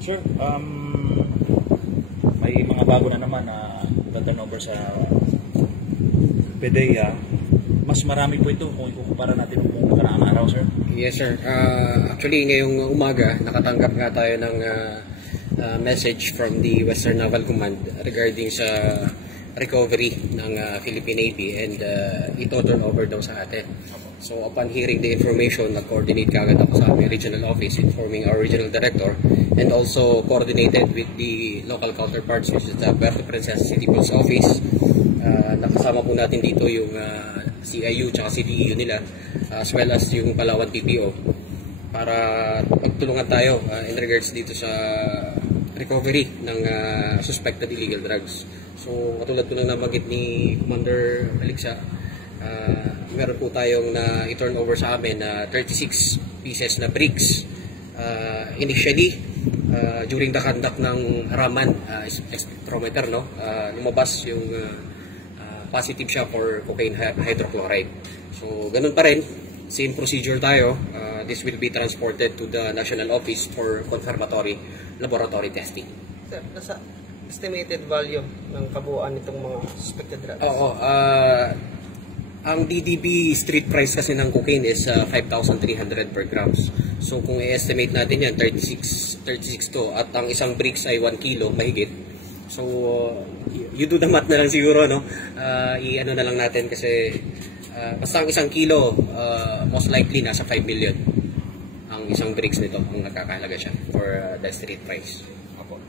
Sir, may mga bago na naman na turnover sa PDEA. Mas marami po ito kung ikukumpara natin kung nakaraang araw, sir. Yes, sir. Actually, ngayong umaga, nakatanggap nga tayo ng message from the Western Naval Command regarding sa recovery ng Philippine Navy and ito turn over daw sa atin. So upon hearing the information, nag-coordinate kagad ako sa aming regional office informing our regional director and also coordinated with the local counterparts which is the Puerto Princesa City Police Office. Nakasama po natin dito yung CIU at CDEU nila as well as yung Palawan PPO para pagtulungan tayo in regards dito sa recovery ng suspected illegal drugs. So katulad po nang nabanggit ni Commander Aliksa, meron po tayong na i-turn over sa amin na 36 pieces na bricks. Initially, during the conduct ng Raman spectrometer, lumabas yung positive siya for cocaine hydrochloride. So ganun pa rin, same procedure tayo. This will be transported to the National Office for confirmatory laboratory testing. Sir, nasa estimated volume ng kabuuan nitong mga suspected drugs? Oo. Ang DDB street price kasi ng cocaine is 5,300 per grams. So kung i-estimate natin yan, 36 to, at ang isang bricks ay 1 kilo mahigit. So you do the math na lang siguro, no? I-ano na lang natin kasi basta ang isang kilo, most likely nasa 5 million ang isang bricks nito, ang nagkakahalaga siya for the street price.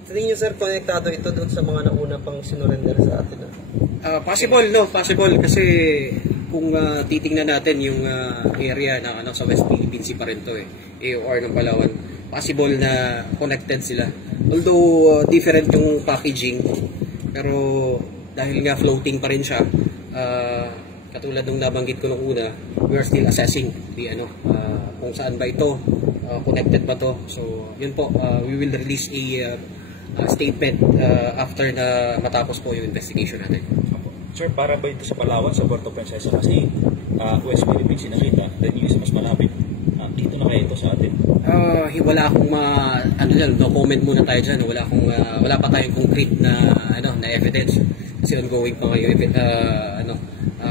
Sa tingin niyo, sir, konektado ito doon sa mga nauna pang sinurrender sa atin? Possible, no? Possible kasi kung titingnan natin yung area na sa West Philippine Sea pa rin to AOR ng Palawan, possible na connected sila. Although different yung packaging, pero dahil nga floating pa rin siya, katulad nung nabanggit ko nung una, we are still assessing the kung saan ba ito, connected ba to. So yun po, we will release a statement after na matapos po yung investigation natin. Sir, para ba ito sa Palawan, sa Puerto Princesa kasi West Philippines sinakita, then yung isa mas malapit, dito na kayo ito sa atin? Wala akong no comment muna tayo dyan. Wala pa tayong concrete na evidence kasi ongoing pa ngayon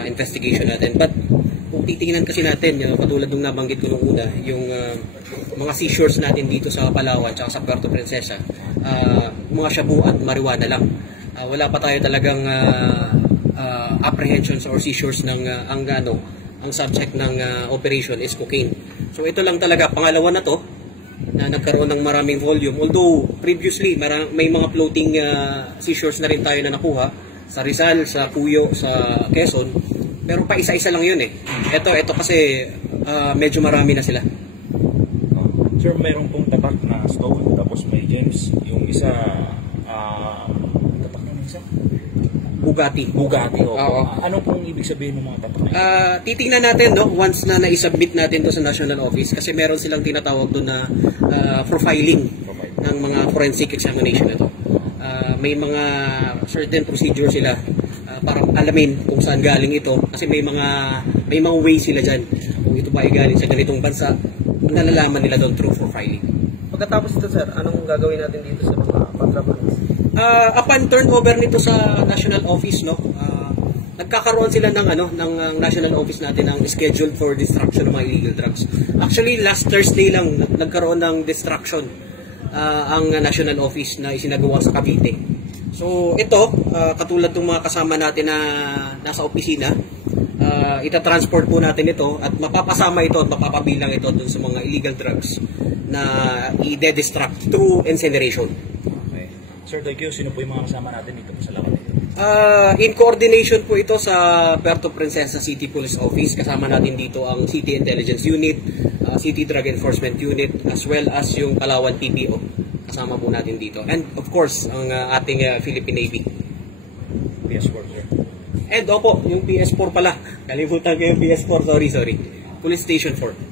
investigation natin. But kung titingnan kasi natin, katulad nung nabanggit ko nung una, yung mga seizures natin dito sa Palawan at sa Puerto Princesa, mga shabu at marijuana lang. Wala pa tayo talagang apprehensions or seizures ng ang subject ng operation is cocaine. So ito lang talaga, pangalawa na to na nagkaroon ng maraming volume. Although previously may mga floating seizures na rin tayo na nakuha sa Rizal, sa Cuyo, sa Quezon, pero pa isa-isa lang yun Ito kasi medyo marami na sila. Sir, mayroon pong tatak na stone, tapos may James, yung isa tatak na isa? Bugatti. Ano pong ibig sabihin ng mga tatak na ito? Titingnan natin, once na na-submit natin to sa National Office, kasi meron silang tinatawag doon na profiling ng mga forensic examination ito. May mga certain procedure sila para alamin kung saan galing ito, kasi may mga way sila dyan. Kung ito ba ay galing sa ganitong bansa, nalalaman nila doon through profiling. Pagkatapos ito, sir, anong gagawin natin dito sa mga contrabands? Upon turnover nito sa National Office, nagkakaroon sila ng National Office natin ng schedule for destruction ng mga illegal drugs. Actually, last Thursday lang nagkaroon ng destruction ang National Office na isinagawa sa Cavite. So ito, katulad ng mga kasama natin na nasa opisina, itatransport po natin ito at mapapasama ito at mapapabilang ito dun sa mga illegal drugs na i-destruct through incineration. Okay. Sir, thank you. Sino po yung mga kasama natin dito sa laban dito? In coordination po ito sa Puerto Princesa City Police Office. Kasama natin dito ang City Intelligence Unit, City Drug Enforcement Unit, as well as yung Palawan PPO. Kasama po natin dito. And of course, ang ating Philippine Navy. PS4, sir. And opo, yung PS4 pala. Kalimutan ko yung PS4, sorry. Police Station 4.